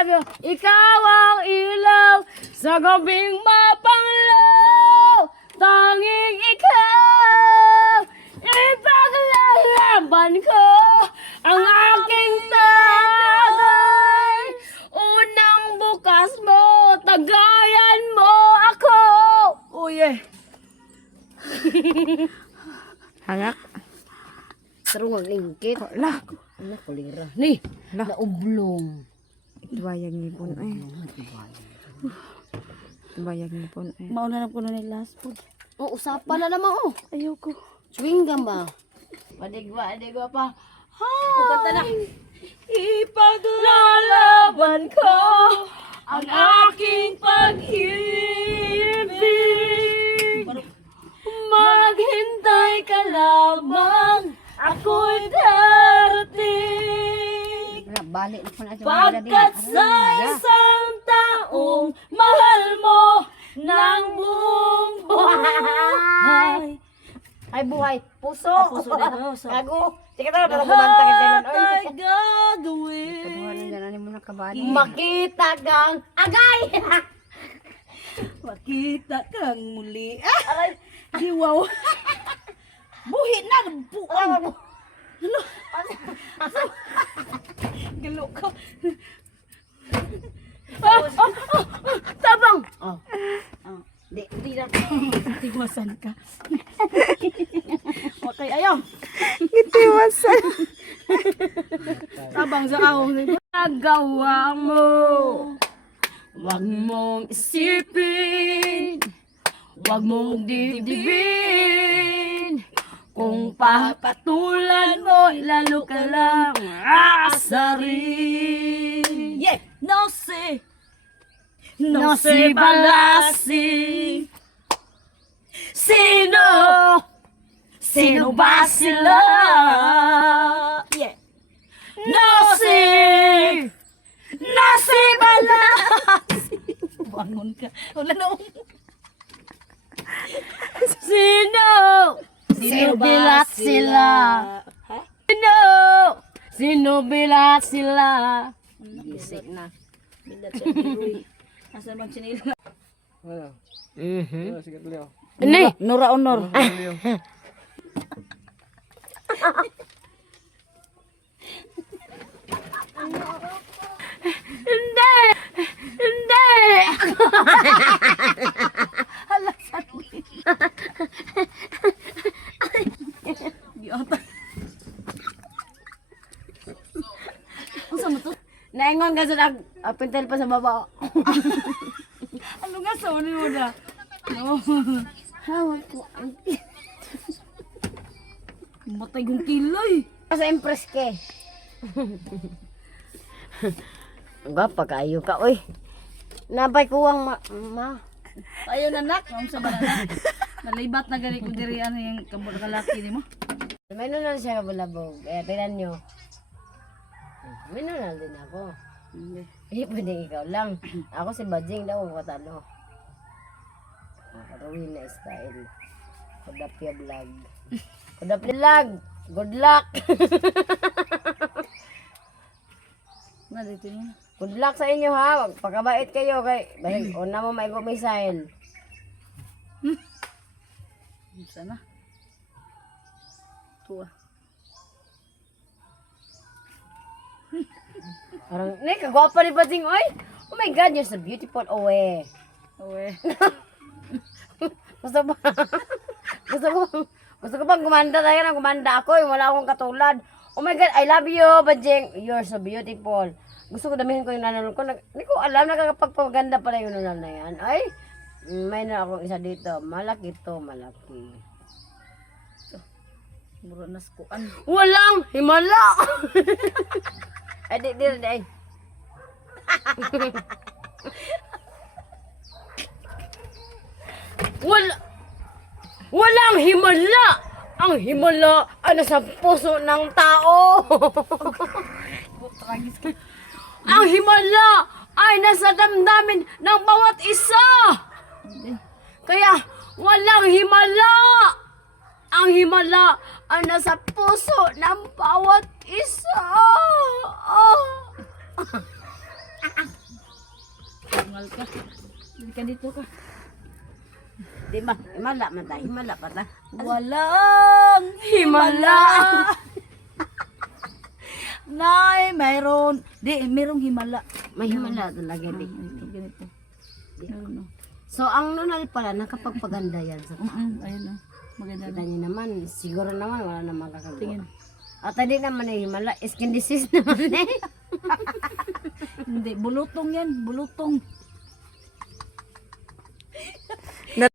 love you. Ikaw ang ilaw sa gabing mapanglaw. Tanging ikaw, ipaglalaban ko ang aking tagay. Unang bukas mo, tagayan mo ako. Oh yeah. Hangak. Sarong ang lingkit. Lah. Ano kulira? Ni, naublong. Bayag ngipon ay. Bayag ngipon ay. Mauna na ko na ni last food. Oh, usapan na naman oh. Ayoko. Chewing gum ba? Adigwa pa. Kanta na. Ipaglalaban ko ang aking pag-ibig. Maghintay ka lamang, ako'y darating. Balik na po na Pagkat sa isang taong mahal mo ng buong buhay. Ay buhay, puso. Puso din oh. Gago. Sige na, para kumanta kita nun. Ay gagawin. Kabuhanan dyan mo na kabali. Makita kang agay. Makita kang muli. Aray. Giwaw. Buhi na. Buang. Ano? Galo ka. Tabang. Oh. Di na. Tiwasan ka. Okay, ayaw. Itiwasan. Tabang sa ahong nito. Nagawa mo. Huwag mong isipin. Huwag mong dibdibin. Kung papatulan mo, lalo ka lang aasarin. Yeah. No say. No si balasi. Sino? Sino ba sila? Yeah. No si balasi. Bangon ka. Wala na. Sino? Sino bilat sila? Ha? Sino? Sino bilat sila? Gisik na. Bilat sa biroy. Nasaan bang sinila? Ini. Nora Honor. Hindi! Hindi! Giyota. Unsa mo to? Naingon ka sa pintel pa sa baba. Ano nga sa uli mo na? No. Hawak ko. Matay kong kilay. Sa impress ke. Gapa kayo ka, oy. Nabay kuwang ma. Ayaw na nak. Ang sa banana. Nalibat na gani ko diri ano yung kalaki ni mo. May nunal siya kabulabog. Eh, tinan nyo. May nunal din ako. Hindi. Eh, pwede ikaw lang. Ako si Bajing daw ang katalo. Karawin na style. Kudapya vlog. Kudapya vlog. Good luck. Na dito mo. Good luck sa inyo ha. Pagkabait kayo kay dahil una mo maigo missile. Sana. Tuwa. Parang, ne, kagwapa ni Bajing, oy. Oh my God, you're so beautiful, owe. Owe. Gusto ba? gusto ko bang gumanda tayo ng gumanda ako, yung wala akong katulad. Oh my God, I love you, Bajing. You're so beautiful. Gusto ko damihin ko yung nanalo ko. Hindi ko alam, nakakapagpaganda pala yung nanalo na yan. Ay, may na akong isa dito. Malaki to, malaki. Muro naskuan. Walang himala! Ay, di. Walang himala! Ang himala ay nasa puso ng tao! Ang himala ay nasa damdamin ng bawat isa! Kaya, walang himala! Ang himala ay nasa puso ng bawat isa! ka dito ka. Di ba? Himala man tayo. Himala pa ta. Walang himala. Nay, mayroon. Di, mayroong himala. May himala talaga di. Ito, ganito. Meron, no. So, ang nunal pala, nakapagpaganda yan sa tao. Ayun, no. Maganda Kita na. niyo naman, siguro naman, wala namang Tingin. kakagawa. At hindi naman ay himala, skin disease naman eh. Hindi, bulutong yan. Bulutong.